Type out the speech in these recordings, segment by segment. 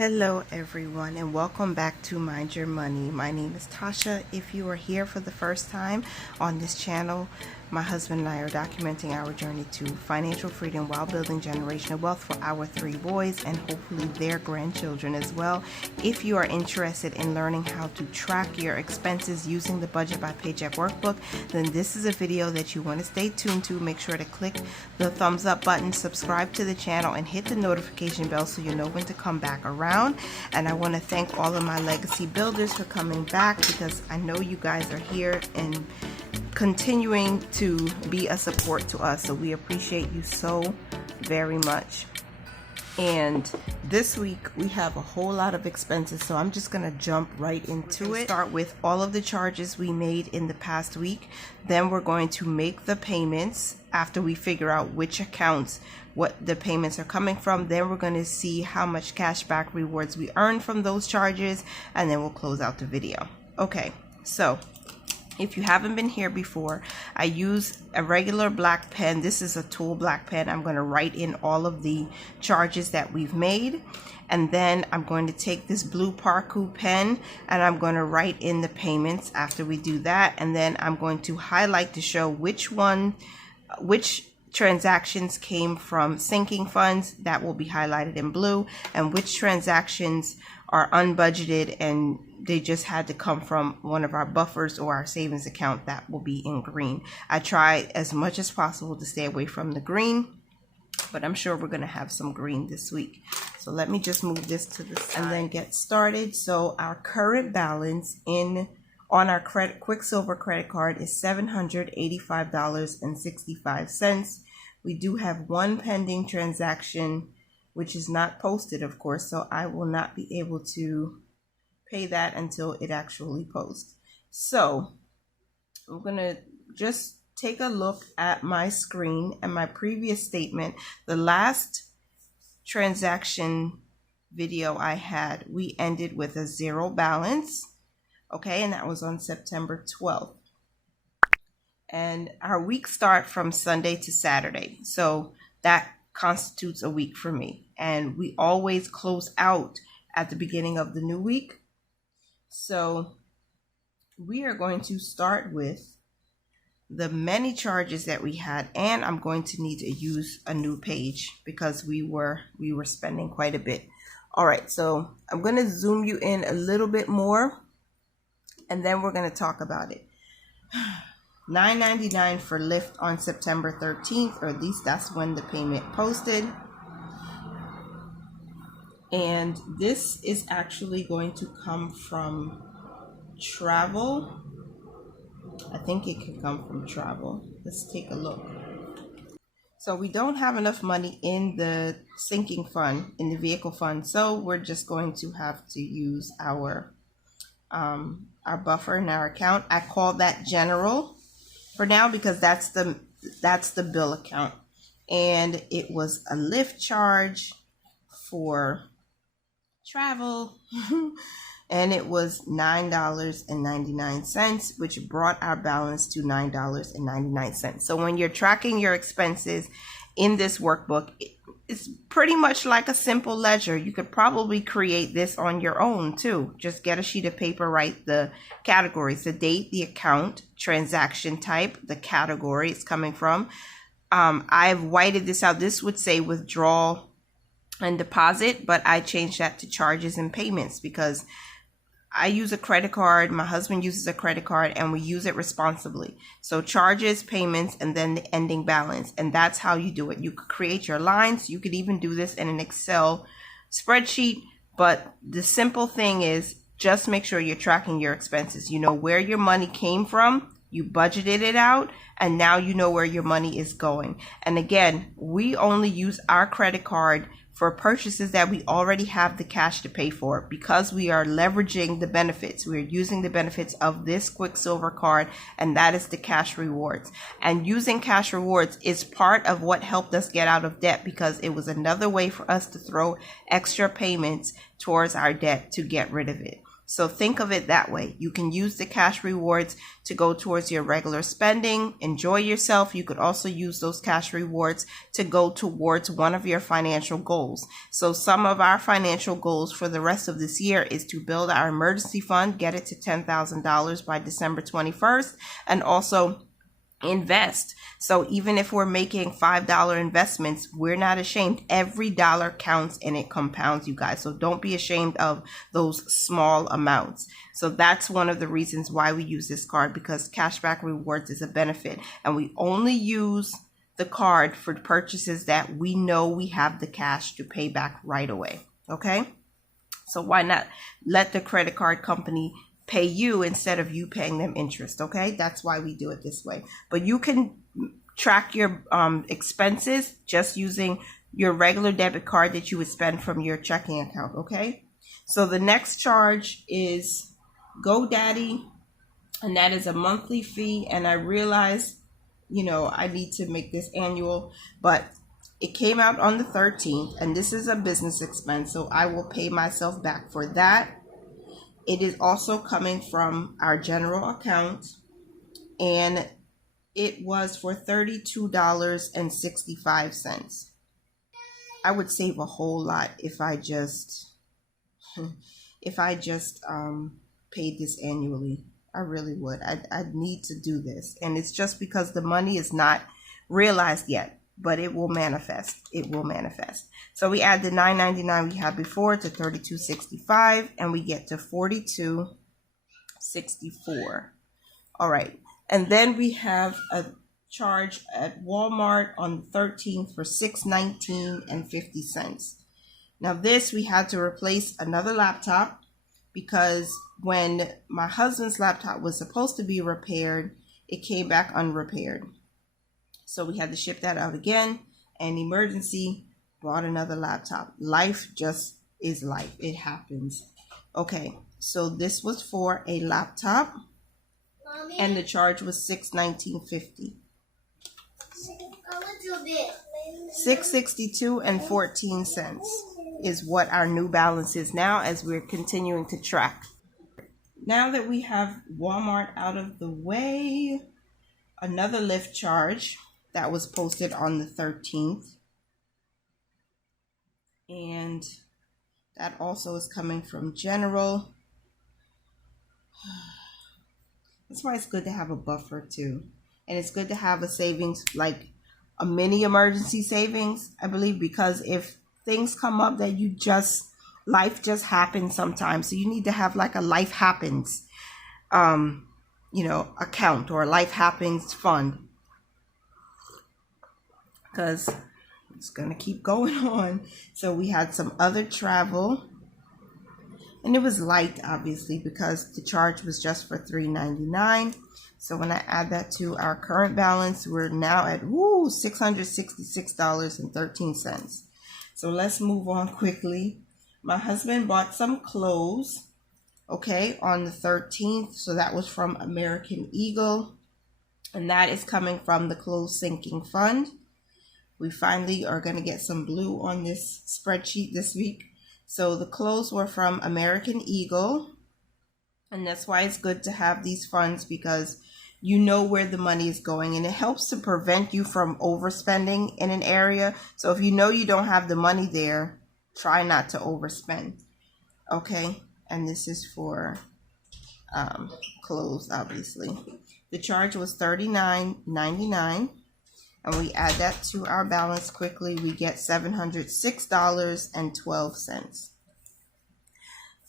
Hello everyone, and welcome back to Mind Your Money. My name is Tasha. If you are here for the first time on this channel, my husband and I are documenting our journey to financial freedom while building generational wealth for our 3 boys and hopefully their grandchildren as well. If you are interested in learning how to track your expenses using the Budget by Paycheck workbook, then this is a video that you want to stay tuned to. Make sure to click the thumbs up button, subscribe to the channel, and hit the notification bell so you know when to come back around. And I want to thank all of my legacy builders for coming back, because I know you guys are here and continuing to be a support to us, so we appreciate you so very much. And this week we have a whole lot of expenses, so I'm just gonna jump right into it. Start with all of the charges we made in the past week, then we're going to make the payments after we figure out which accounts what the payments are coming from. Then we're going to see how much cashback rewards we earn from those charges, and then we'll close out the video. Okay, so if you haven't been here before, I use a regular black pen. This is a tool black pen. I'm going to write in all of the charges that we've made, and then I'm going to take this blue Parku pen and I'm going to write in the payments after we do that, and then I'm going to highlight to show which transactions came from sinking funds. That will be highlighted in blue, and which transactions are unbudgeted and they just had to come from one of our buffers or our savings account. That will be in green. I try as much as possible to stay away from the green, but I'm sure we're going to have some green this week. So let me just move this to the side and then get started. So our current balance on our Quicksilver credit card is $785.65. We do have one pending transaction, which is not posted, of course, so I will not be able to pay that until it actually posts. So I'm gonna just take a look at my screen and my previous statement. The last transaction video I had, we ended with a 0 balance. Okay, and that was on September 12th. And our weeks start from Sunday to Saturday, so that constitutes a week for me. And we always close out at the beginning of the new week. So we are going to start with the many charges that we had, and I'm going to need to use a new page because we were spending quite a bit. All right, so I'm going to zoom you in a little bit more, and then we're going to talk about it. $9.99 for Lyft on September 13th, or at least that's when the payment posted. And this is actually going to come from travel. I think it could come from travel. Let's take a look. So we don't have enough money in the sinking fund, in the vehicle fund, so we're just going to have to use our buffer in our account. I call that general for now because that's the bill account, and it was a Lyft charge for travel and it was $9.99, which brought our balance to $9.99. So when you're tracking your expenses in this workbook, it's pretty much like a simple ledger. You could probably create this on your own too. Just get a sheet of paper, write the categories, the date, the account, transaction type, the category it's coming from. I've whited this out. This would say withdrawal and deposit, but I changed that to charges and payments because I use a credit card, my husband uses a credit card, and we use it responsibly. So charges, payments, and then the ending balance. And that's how you do it. You could create your lines. You could even do this in an Excel spreadsheet. But the simple thing is just make sure you're tracking your expenses. You know where your money came from. You budgeted it out, and now you know where your money is going. And again, we only use our credit card for purchases that we already have the cash to pay for, because we are leveraging the benefits. We're using the benefits of this Quicksilver card, and that is the cash rewards. And using cash rewards is part of what helped us get out of debt, because it was another way for us to throw extra payments towards our debt to get rid of it. So think of it that way. You can use the cash rewards to go towards your regular spending, enjoy yourself. You could also use those cash rewards to go towards one of your financial goals. So some of our financial goals for the rest of this year is to build our emergency fund, get it to $10,000 by December 21st, and also invest. So even if we're making $5 investments, we're not ashamed. Every dollar counts and it compounds, you guys. So don't be ashamed of those small amounts. So that's one of the reasons why we use this card, because cashback rewards is a benefit, and we only use the card for purchases that we know we have the cash to pay back right away. Okay? So why not let the credit card company pay you instead of you paying them interest? Okay, that's why we do it this way. But you can track your expenses just using your regular debit card that you would spend from your checking account. Okay, so the next charge is GoDaddy, and that is a monthly fee. And I realize, I need to make this annual, but it came out on the 13th, and this is a business expense, so I will pay myself back for that. It is also coming from our general account, and it was for $32.65. I would save a whole lot if I just paid this annually. I really would. I'd need to do this, and it's just because the money is not realized yet, but it will manifest. It will manifest. So we add the $9.99 we had before to $32.65, and we get to $42.64. All right. And then we have a charge at Walmart on the 13th for $6.19.50. Now this, we had to replace another laptop, because when my husband's laptop was supposed to be repaired, it came back unrepaired. So we had to ship that out again, and emergency bought another laptop. Life just is life. It happens. Okay, so this was for a laptop, Mommy, and the charge was $619.50. A little bit. $662.14 is what our new balance is now, as we're continuing to track. Now that we have Walmart out of the way, another Lyft charge that was posted on the 13th. And that also is coming from general. That's why it's good to have a buffer too. And it's good to have a savings, like a mini emergency savings, I believe, because if things come up that life just happens sometimes. So you need to have like a life happens, account, or a life happens fund. Because it's going to keep going on. So we had some other travel, and it was light, obviously, because the charge was just for $3.99. So when I add that to our current balance, we're now at $666.13. So let's move on quickly. My husband bought some clothes, okay, on the 13th. So that was from American Eagle, and that is coming from the clothes sinking fund. We finally are going to get some blue on this spreadsheet this week. So the clothes were from American Eagle, and that's why it's good to have these funds, because you know where the money is going, and it helps to prevent you from overspending in an area. So if you know you don't have the money there, try not to overspend. Okay, and this is for clothes, obviously. The charge was $39.99. And we add that to our balance quickly, we get $706.12.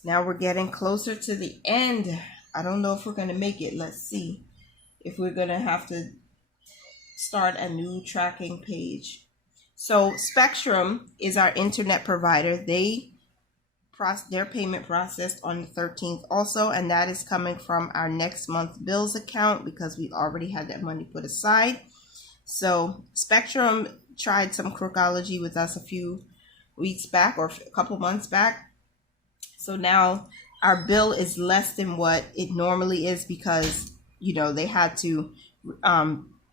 Now we're getting closer to the end. I don't know if we're going to make it. Let's see if we're going to have to start a new tracking page. So Spectrum is our internet provider. Their payment processed on the 13th also, and that is coming from our next month bills account, because we already had that money put aside. So Spectrum tried some Crookology with us a few weeks back, or a couple months back. So now our bill is less than what it normally is, because, they had to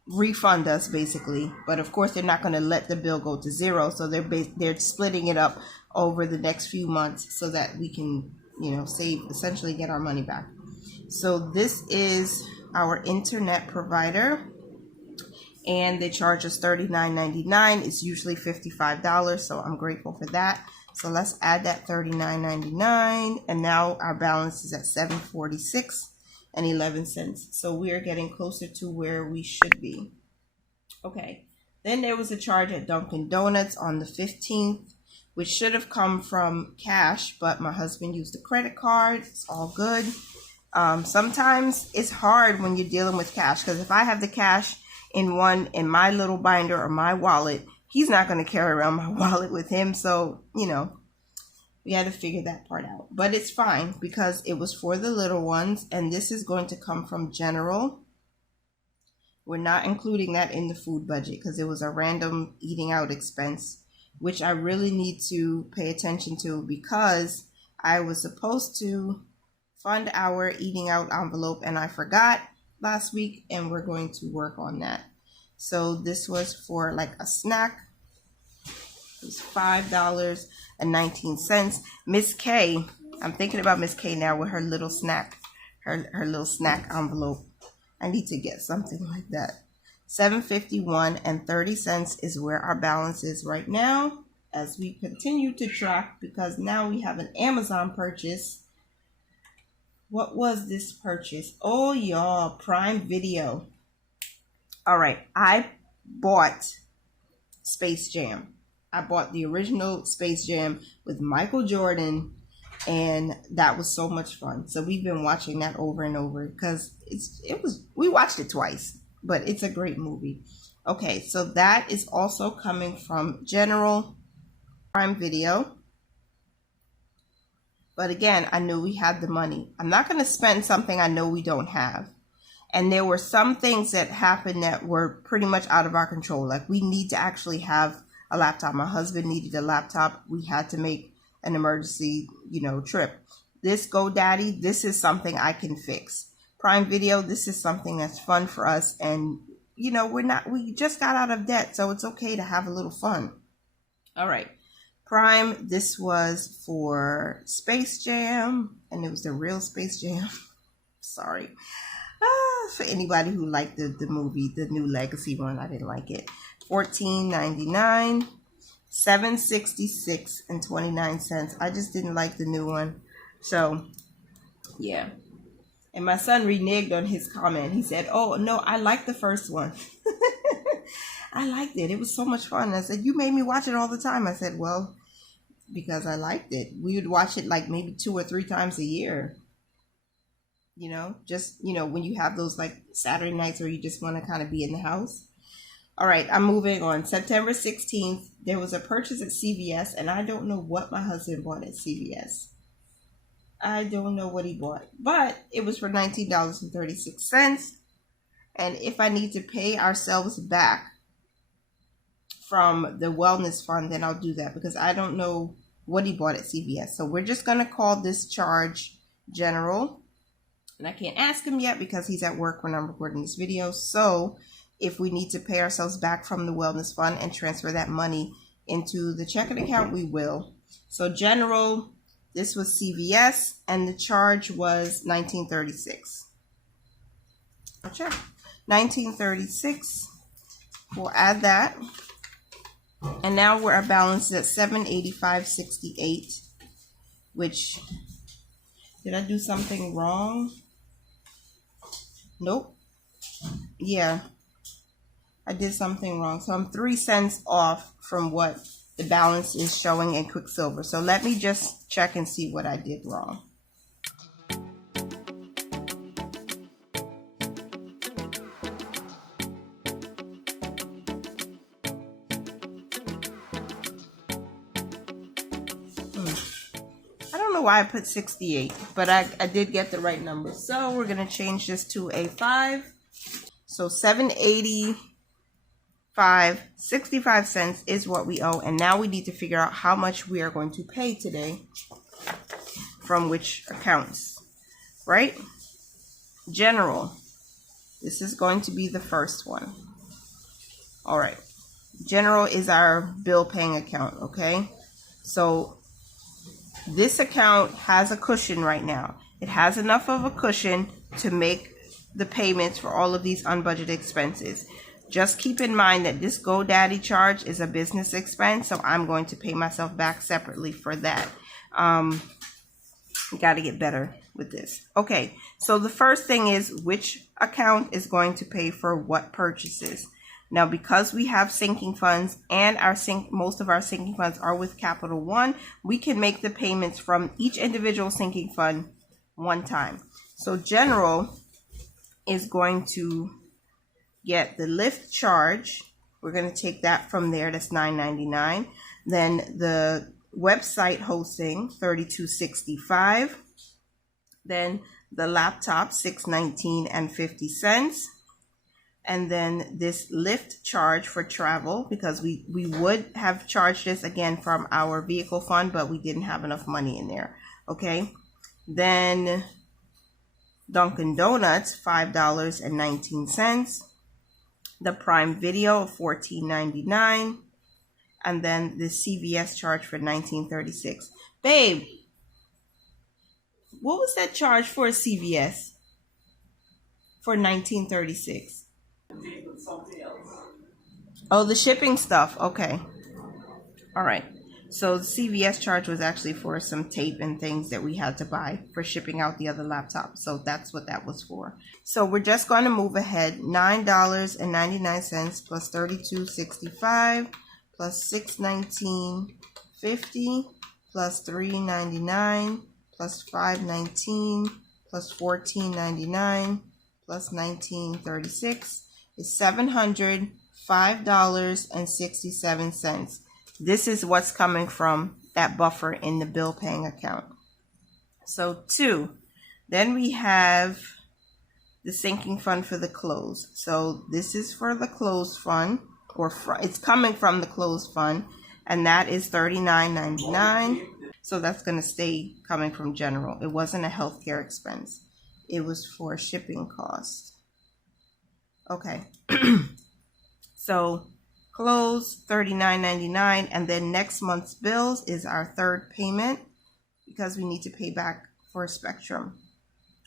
refund us basically. But of course, they're not going to let the bill go to zero. So they're splitting it up over the next few months so that we can save, essentially get our money back. So this is our internet provider, and they charge us $39.99. It's usually $55, so I'm grateful for that. So let's add that $39.99, and now our balance is at $746.11. So we are getting closer to where we should be. Okay, then there was a charge at Dunkin' Donuts on the 15th, which should have come from cash, but my husband used a credit card. It's all good. Sometimes it's hard when you're dealing with cash, because if I have the cash in my little binder or my wallet, he's not going to carry around my wallet with him. So, we had to figure that part out. But it's fine because it was for the little ones, and this is going to come from general. We're not including that in the food budget because it was a random eating out expense, which I really need to pay attention to because I was supposed to fund our eating out envelope and I forgot last week, and we're going to work on that. So this was for like a snack. It was $5.19. Miss K, I'm thinking about Miss K now with her little snack, her little snack envelope. I need to get something like that. $7.51.30 is where our balance is right now as we continue to track, because now we have an Amazon purchase. What was this purchase? Oh, y'all, Prime Video. All right, I bought Space Jam. I bought the original Space Jam with Michael Jordan, and that was so much fun. So we've been watching that over and over because we watched it twice, but it's a great movie. Okay, so that is also coming from General Prime Video. But again, I knew we had the money. I'm not going to spend something I know we don't have. And there were some things that happened that were pretty much out of our control. Like we need to actually have a laptop. My husband needed a laptop. We had to make an emergency, trip. This GoDaddy, this is something I can fix. Prime Video, this is something that's fun for us. And, we just got out of debt, so it's okay to have a little fun. All right. Prime, this was for Space Jam, and it was the real Space Jam. Sorry. For anybody who liked the movie, the new Legacy one, I didn't like it. $14.99, $7.66.29. I just didn't like the new one. So, yeah. And my son reneged on his comment. He said, "Oh, no, I liked the first one." I liked it. It was so much fun. I said, "You made me watch it all the time." I said, "Well, because I liked it." We would watch it like maybe 2 or 3 times a year. When you have those like Saturday nights where you just want to kind of be in the house. All right, I'm moving on. September 16th, there was a purchase at CVS, and I don't know what my husband bought at CVS. I don't know what he bought, but it was for $19.36. And if I need to pay ourselves back from the wellness fund, then I'll do that because I don't know what he bought at CVS. So we're just going to call this charge general. And I can't ask him yet because he's at work when I'm recording this video. So if we need to pay ourselves back from the wellness fund and transfer that money into the checking account, we will. So general, this was CVS, and the charge was $19.36. I'll check. $19.36. We'll add that. And now our balance is at $785.68, which, did I do something wrong? Nope. Yeah, I did something wrong. So I'm 3 cents off from what the balance is showing in Quicksilver. So let me just check and see what I did wrong. I don't know why I put 68, but I did get the right number. So we're going to change this to a 5. So $785.65 is what we owe. And now we need to figure out how much we are going to pay today from which accounts, right? General. This is going to be the first one. All right. General is our bill paying account, okay? So this account has a cushion right now. It has enough of a cushion to make the payments for all of these unbudgeted expenses. Just keep in mind that this GoDaddy charge is a business expense, so I'm going to pay myself back separately for that. Got to get better with this. Okay, so the first thing is which account is going to pay for what purchases. Now, because we have sinking funds and most of our sinking funds are with Capital One, we can make the payments from each individual sinking fund one time. So General is going to get the Lyft charge. We're going to take that from there. That's $9.99. Then the website hosting, $32.65. Then the laptop, $619.50. And then this Lyft charge for travel, because we would have charged this again from our vehicle fund, but we didn't have enough money in there. Okay. Then Dunkin' Donuts, $5.19. The Prime Video, $14.99. And then the CVS charge for $19.36. Babe, what was that charge for CVS for $19.36? Oh, the shipping stuff. Okay. All right. So the CVS charge was actually for some tape and things that we had to buy for shipping out the other laptop. So that's what that was for. So we're just going to move ahead. $9.99 plus $32.65 plus $619.50 plus $3.99 plus $5.19 plus $14.99 plus $19.36 is $705.67. This is what's coming from that buffer in the bill paying account. So 2. Then we have the sinking fund for the close. So this is for the close fund, or it's coming from the close fund, and that is $39.99. So that's going to stay coming from General. It wasn't a healthcare expense. It was for shipping costs. Okay. So close, $39.99, and then next month's bills is our third payment because we need to pay back for Spectrum,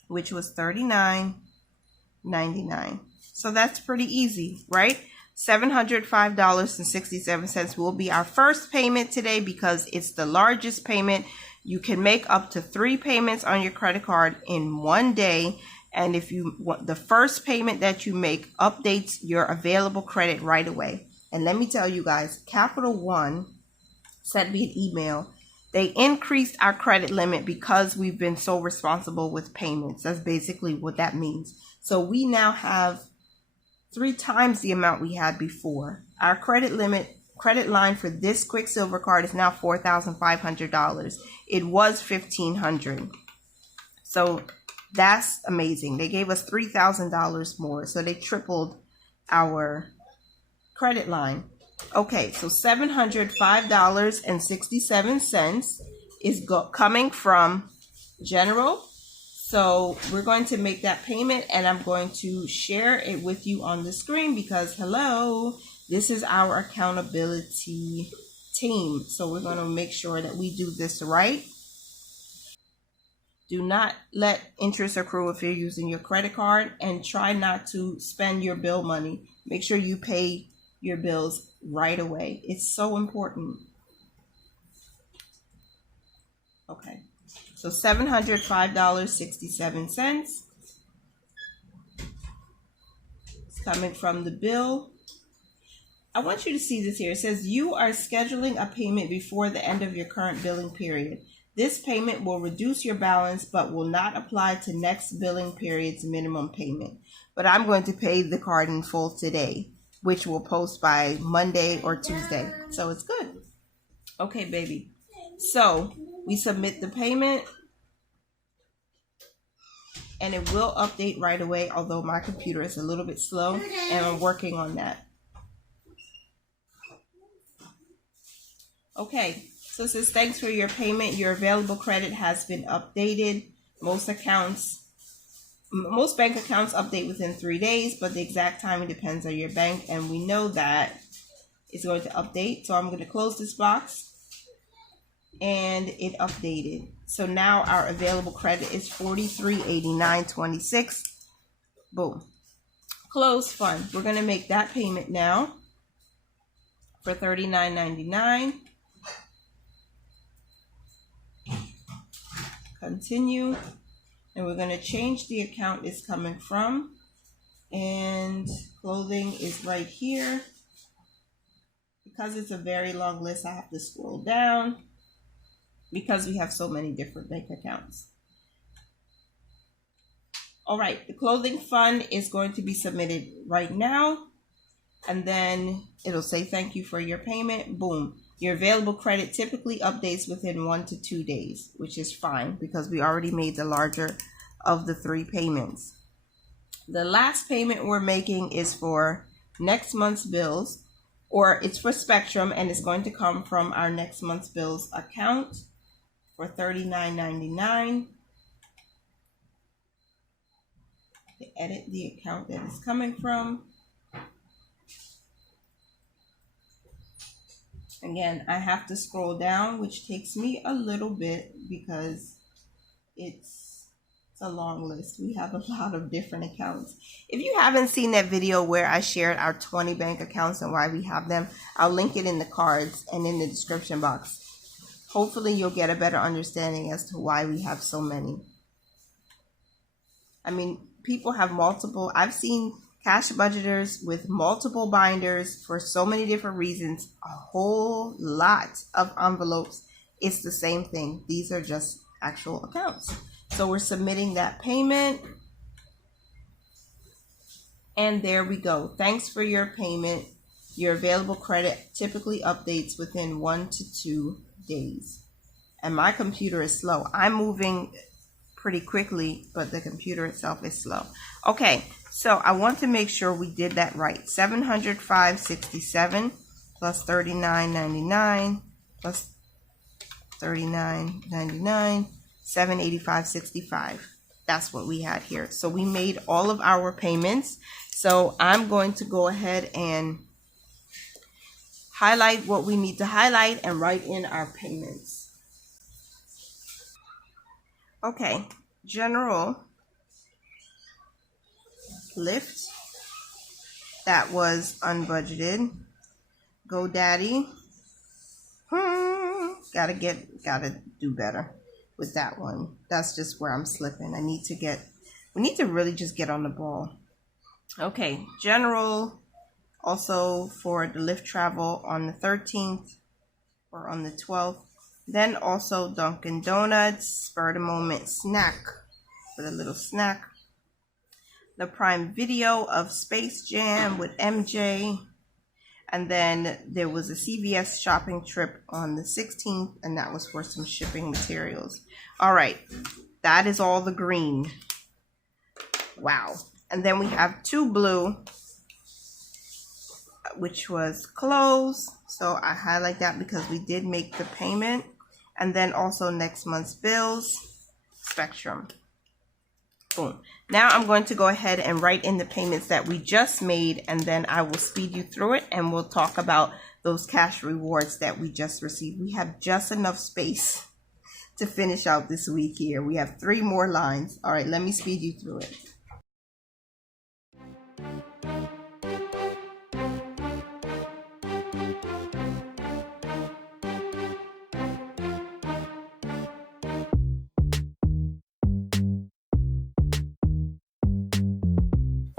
which was $39.99. So that's pretty easy, right? $705.67 will be our first payment today because it's the largest payment. You can make up to 3 payments on your credit card in one day. And if you want, the first payment that you make updates your available credit right away. And let me tell you guys, Capital One sent me an email. They increased our credit limit because we've been so responsible with payments. That's basically what that means. So we now have 3 times the amount we had before. Our credit line for this Quicksilver card is now $4,500. It was $1,500. So that's amazing. They gave us $3,000 more. So they tripled our credit line. Okay, so $705.67 is coming from General. So we're going to make that payment, and I'm going to share it with you on the screen because, hello, this is our accountability team. So we're going to make sure that we do this right. Do not let interest accrue if you're using your credit card, and try not to spend your bill money. Make sure you pay your bills right away. It's so important. Okay, so $705.67 is coming from the bill. I want you to see this here. It says you are scheduling a payment before the end of your current billing period. This payment will reduce your balance but will not apply to next billing period's minimum payment. But I'm going to pay the card in full today, which will post by Monday or Tuesday. So it's good. Okay, baby. So we submit the payment and it will update right away, although my computer is a little bit slow and I'm working on that. Okay, so it says thanks for your payment. Your available credit has been updated. Most bank accounts update within 3 days, but the exact timing depends on your bank, and we know that it's going to update. So I'm going to close this box. and it updated. So now our available credit is $43.89.26. Boom. Close fund. We're going to make that payment now for $39.99. Continue. And we're going to change the account it's coming from. And clothing is right here. Because it's a very long list, I have to scroll down because we have so many different bank accounts. All right, the clothing fund is going to be submitted right now. And then it'll say thank you for your payment. Boom. Your available credit typically updates within 1 to 2 days, which is fine because we already made the larger of the 3 payments. The last payment we're making is for next month's bills, or it's for Spectrum, and it's going to come from our next month's bills account for $39.99. To edit the account that it's coming from. Again, I have to scroll down, which takes me a little bit because it's a long list. We have a lot of different accounts. If you haven't seen that video where I shared our 20 bank accounts and why we have them, I'll link it in the cards and in the description box. Hopefully you'll get a better understanding as to why we have so many. I mean, people have multiple. I've seen cash budgeters with multiple binders for so many different reasons. A whole lot of envelopes. It's the same thing. These are just actual accounts. So we're submitting that payment. And there we go. Thanks for your payment. Your available credit typically updates within 1 to 2 days. And my computer is slow. I'm moving pretty quickly, but the computer itself is slow. Okay, so I want to make sure we did that right. $705.67 plus $39.99 plus $39.99, $785.65. That's what we had here. So we made all of our payments. So I'm going to go ahead and highlight what we need to highlight and write in our payments. Okay, general Lyft, that was unbudgeted. GoDaddy, gotta do better with that one. That's just where I'm slipping. We need to really just get on the ball. Okay, general, also for the Lyft travel on the 13th or on the 12th. Then also Dunkin' Donuts, spur of the moment snack for the little snack. The Prime Video of Space Jam with MJ. And then there was a CVS shopping trip on the 16th, and that was for some shipping materials. All right, that is all the green. Wow. And then we have 2 blue, which was clothes. So I highlight that because we did make the payment. And then also next month's bills, Spectrum. Boom. Now I'm going to go ahead and write in the payments that we just made, and then I will speed you through it and we'll talk about those cash rewards that we just received. We have just enough space to finish out this week here. We have 3 more lines. All right, let me speed you through it.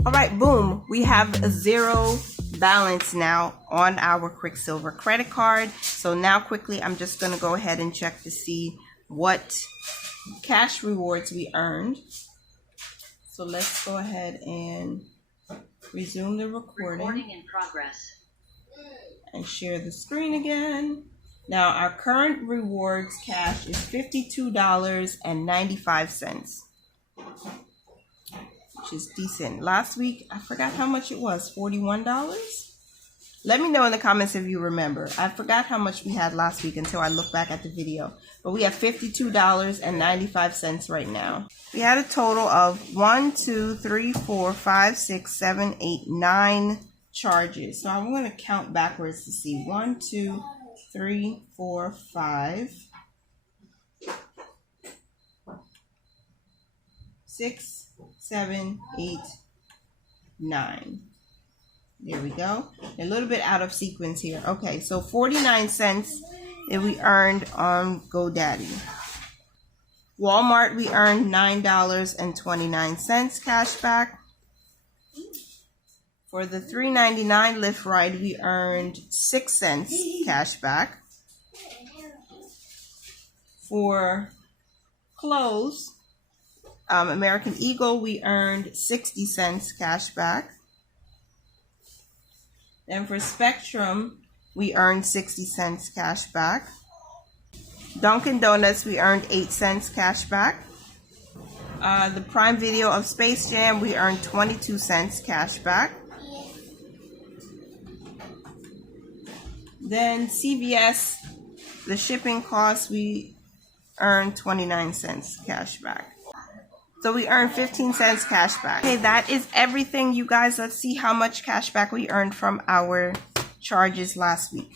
All right, boom. We have a 0 balance now on our Quicksilver credit card. So now quickly, I'm just going to go ahead and check to see what cash rewards we earned. So let's go ahead and resume the recording. Recording in progress. And share the screen again. Now our current rewards cash is $52.95. Which is decent. Last week, I forgot how much it was, $41? Let me know in the comments if you remember. I forgot how much we had last week until I look back at the video. But we have $52.95 right now. We had a total of 1, 2, 3, 4, 5, 6, 7, 8, 9 charges. So I'm going to count backwards to see 1, 2, 3, 4, 5, 6, 7, 8, 9. There we go. A little bit out of sequence here. Okay, so 49 cents that we earned on GoDaddy. Walmart, we earned $9.29 cash back. For the $3.99 Lyft ride, we earned 6 cents cash back. For clothes, American Eagle, we earned 60 cents cash back. Then for Spectrum, we earned 60 cents cash back. Dunkin' Donuts, we earned 8 cents cash back. The Prime Video of Space Jam, we earned 22 cents cash back. Then CVS, the shipping costs, we earned 29 cents cash back. So we earned 15 cents cash back. Okay, that is everything, you guys. Let's see how much cash back we earned from our charges last week.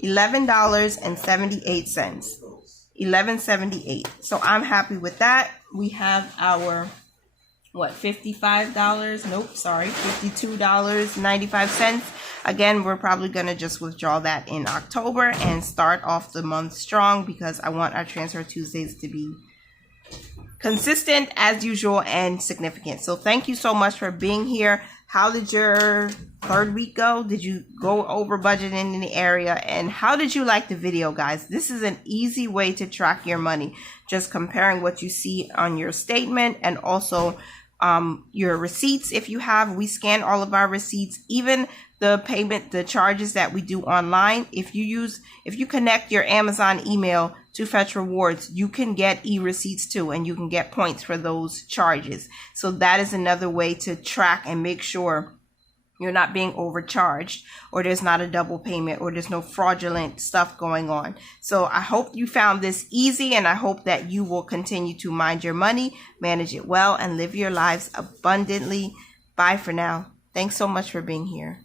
$11.78. $11.78. So I'm happy with that. We have our $55? Nope, sorry, $52.95. Again, we're probably going to just withdraw that in October and start off the month strong because I want our Transfer Tuesdays to be consistent as usual and significant. So thank you so much for being here. How did your third week go? Did you go over budget in the area? And how did you like the video, guys? This is an easy way to track your money. Just comparing what you see on your statement and also your receipts. If you have, we scan all of our receipts, even the payment, the charges that we do online. If you connect your Amazon email to Fetch Rewards, you can get e-receipts too, and you can get points for those charges. So that is another way to track and make sure you're not being overcharged, or there's not a double payment, or there's no fraudulent stuff going on. So I hope you found this easy, and I hope that you will continue to mind your money, manage it well, and live your lives abundantly. Bye for now. Thanks so much for being here.